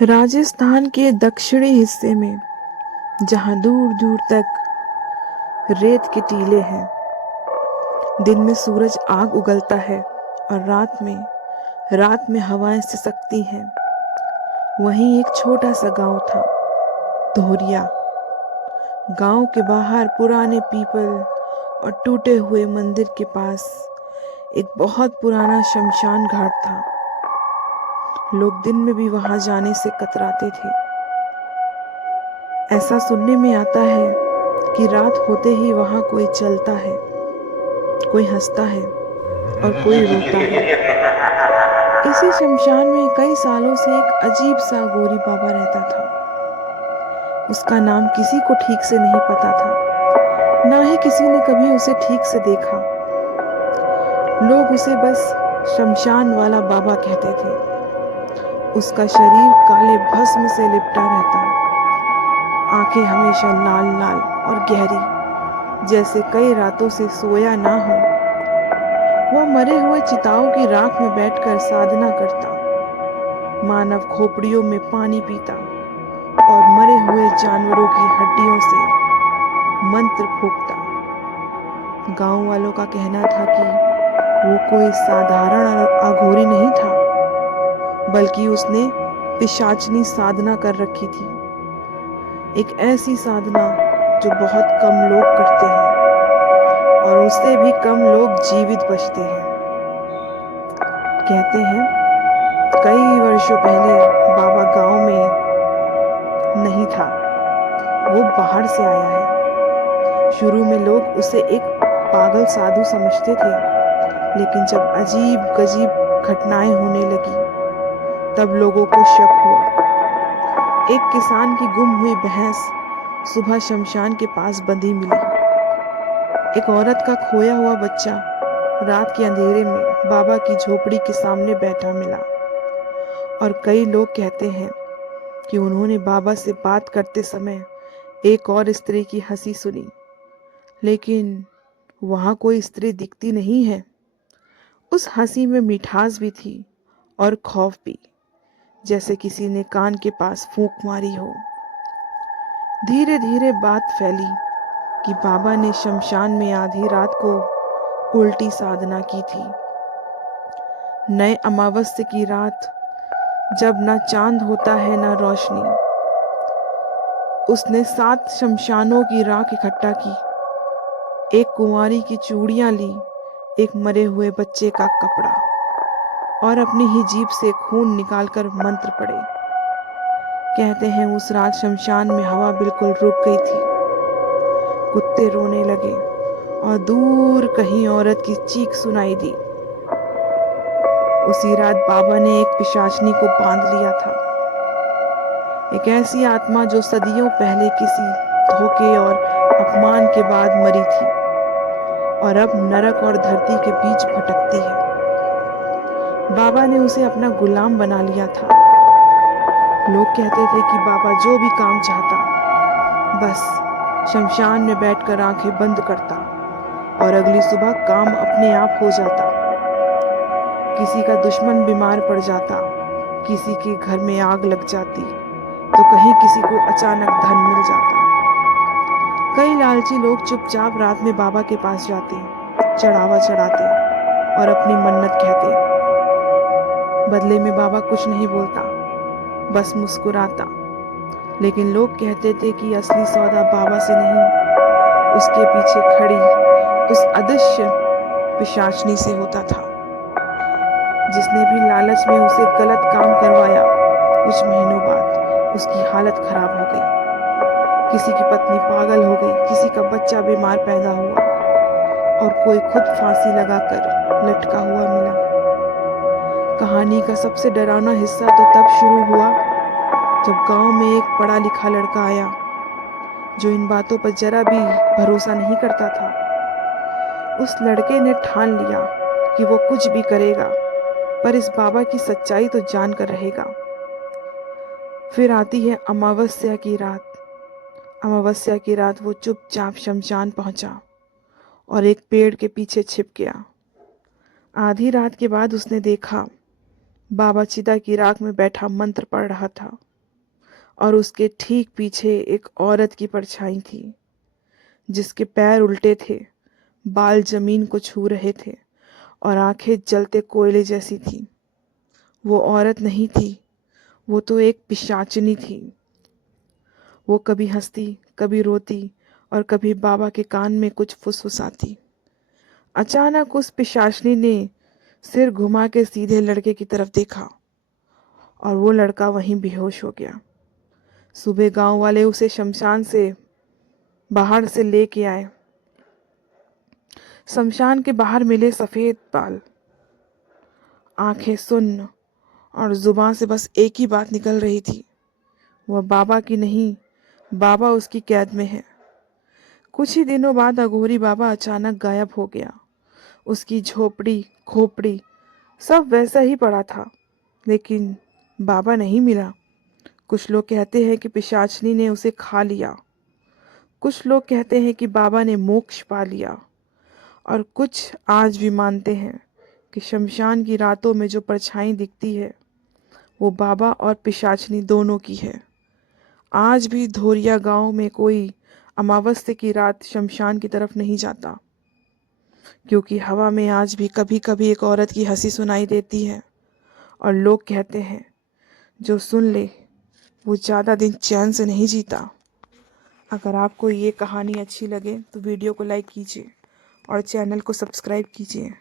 राजस्थान के दक्षिणी हिस्से में जहाँ दूर दूर तक रेत के टीले हैं, दिन में सूरज आग उगलता है और रात में हवाएं सिसकती हैं। वहीं एक छोटा सा गांव था, धोरिया। गांव के बाहर पुराने पीपल और टूटे हुए मंदिर के पास एक बहुत पुराना शमशान घाट था। लोग दिन में भी वहां जाने से कतराते थे। ऐसा सुनने में आता है कि रात होते ही वहां कोई चलता है, कोई हंसता है और कोई रोता है। इसी शमशान में कई सालों से एक अजीब सा गोरी बाबा रहता था। उसका नाम किसी को ठीक से नहीं पता था, ना ही किसी ने कभी उसे ठीक से देखा। लोग उसे बस शमशान वाला बाबा कहते थे। उसका शरीर काले भस्म से लिपटा रहता, आंखें हमेशा लाल लाल और गहरी, जैसे कई रातों से सोया ना हो। वह मरे हुए चिताओं की राख में बैठकर साधना करता, मानव खोपड़ियों में पानी पीता और मरे हुए जानवरों की हड्डियों से मंत्र फूंकता। गांव वालों का कहना था कि वो कोई साधारण अघोरी नहीं था, बल्कि उसने पिशाचनी साधना कर रखी थी। एक ऐसी साधना जो बहुत कम लोग करते हैं और उससे भी कम लोग जीवित बचते हैं। कहते हैं कई वर्षों पहले बाबा गांव में नहीं था, वो बाहर से आया है। शुरू में लोग उसे एक पागल साधु समझते थे, लेकिन जब अजीब गजीब घटनाएं होने लगी तब लोगों को शक हुआ। एक किसान की गुम हुई भैंस सुबह शमशान के पास बंधी मिली। एक औरत का खोया हुआ बच्चा रात के अंधेरे में बाबा की झोपड़ी के सामने बैठा मिला। और कई लोग कहते हैं कि उन्होंने बाबा से बात करते समय एक और स्त्री की हंसी सुनी, लेकिन वहां कोई स्त्री दिखती नहीं है। उस हंसी में मिठास भी थी और खौफ भी, जैसे किसी ने कान के पास फूंक मारी हो। धीरे धीरे बात फैली कि बाबा ने शमशान में आधी रात को उल्टी साधना की थी। नए अमावस्या की रात, जब ना चांद होता है ना रोशनी, उसने 7 शमशानों की राख इकट्ठा की, एक कुंवारी की चूड़ियां ली, एक मरे हुए बच्चे का कपड़ा, और अपनी ही जीभ से खून निकालकर मंत्र पढ़े। कहते हैं उस रात शमशान में हवा बिल्कुल रुक गई थी। कुत्ते रोने लगे और दूर कहीं औरत की चीख सुनाई दी। उसी रात बाबा ने एक पिशाचनी को बांध लिया था, एक ऐसी आत्मा जो सदियों पहले किसी धोखे और अपमान के बाद मरी थी और अब नरक और धरती के बीच भटकती है। बाबा ने उसे अपना गुलाम बना लिया था। लोग कहते थे कि बाबा जो भी काम चाहता, बस शमशान में बैठकर आंखें बंद करता और अगली सुबह काम अपने आप हो जाता। किसी का दुश्मन बीमार पड़ जाता, किसी के घर में आग लग जाती, तो कहीं किसी को अचानक धन मिल जाता। कई लालची लोग चुपचाप रात में बाबा के पास जाते, चढ़ावा चढ़ाते और अपनी मन्नत कहते। बदले में बाबा कुछ नहीं बोलता, बस मुस्कुराता। लेकिन लोग कहते थे कि असली सौदा बाबा से नहीं, उसके पीछे खड़ी उस अदृश्य पिशाचनी से होता था, जिसने भी लालच में उसे गलत काम करवाया। कुछ महीनों बाद उसकी हालत खराब हो गई। किसी की पत्नी पागल हो गई, किसी का बच्चा बीमार पैदा हुआ और कोई खुद फांसी लगाकर लटका हुआ मिला। कहानी का सबसे डरावना हिस्सा तो तब शुरू हुआ जब गांव में एक पढ़ा लिखा लड़का आया, जो इन बातों पर जरा भी भरोसा नहीं करता था। उस लड़के ने ठान लिया कि वो कुछ भी करेगा, पर इस बाबा की सच्चाई तो जान कर रहेगा। फिर आती है अमावस्या की रात। अमावस्या की रात वो चुपचाप शमशान पहुंचा और एक पेड़ के पीछे छिप गया। आधी रात के बाद उसने देखा बाबा चिता की राख में बैठा मंत्र पढ़ रहा था। और उसके ठीक पीछे एक औरत की परछाई थी, जिसके पैर उल्टे थे, बाल जमीन को छू रहे थे और आंखें जलते कोयले जैसी थी। वो औरत नहीं थी, वो तो एक पिशाचिनी थी। वो कभी हंसती, कभी रोती और कभी बाबा के कान में कुछ फुसफुसाती। अचानक उस पिशाचिनी ने सिर घुमा के सीधे लड़के की तरफ देखा और वो लड़का वहीं बेहोश हो गया। सुबह गांव वाले उसे शमशान से बाहर से लेके आए। शमशान के बाहर मिले सफेद बाल, आंखें सुन्न और जुबान से बस एक ही बात निकल रही थी, वह बाबा की नहीं, बाबा उसकी कैद में है। कुछ ही दिनों बाद अघोरी बाबा अचानक गायब हो गया। उसकी झोपड़ी खोपड़ी सब वैसा ही पड़ा था, लेकिन बाबा नहीं मिला। कुछ लोग कहते हैं कि पिशाचनी ने उसे खा लिया, कुछ लोग कहते हैं कि बाबा ने मोक्ष पा लिया, और कुछ आज भी मानते हैं कि शमशान की रातों में जो परछाई दिखती है वो बाबा और पिशाचनी दोनों की है। आज भी धोरिया गांव में कोई अमावस्या की रात शमशान की तरफ नहीं जाता, क्योंकि हवा में आज भी कभी कभी एक औरत की हंसी सुनाई देती है और लोग कहते हैं जो सुन ले वो ज़्यादा दिन चैन से नहीं जीता। अगर आपको ये कहानी अच्छी लगे तो वीडियो को लाइक कीजिए और चैनल को सब्सक्राइब कीजिए।